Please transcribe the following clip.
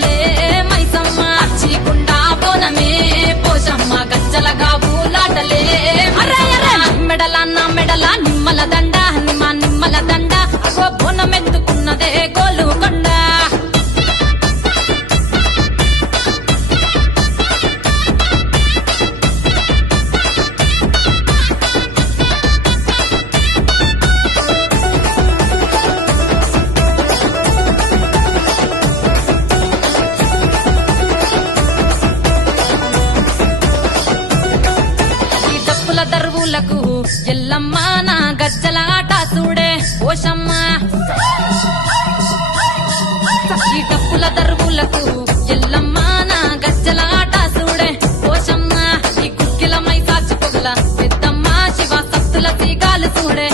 పూజలే మైసమ్మ చీకుండా బోనమే పోషమ్మ గజ్జలగా పూలాటలే మెడల నిమ్మల దండ నిమ్మల దండ అగో బోనమెత్తుకున్నదే గోలుకొండ దరువులకు ఎల్లమ్మ నా గజ్జల ఆట చూడే పోషమ్మ ఈ డప్పుల దరువులకు ఎల్లమ్మ నా గజ్జల ఆట చూడే పోషమ్మ ఈ కుక్కిల మైసాచి పొగల పెద్దమ్మ శివ సత్తుల తీగాలు చూడే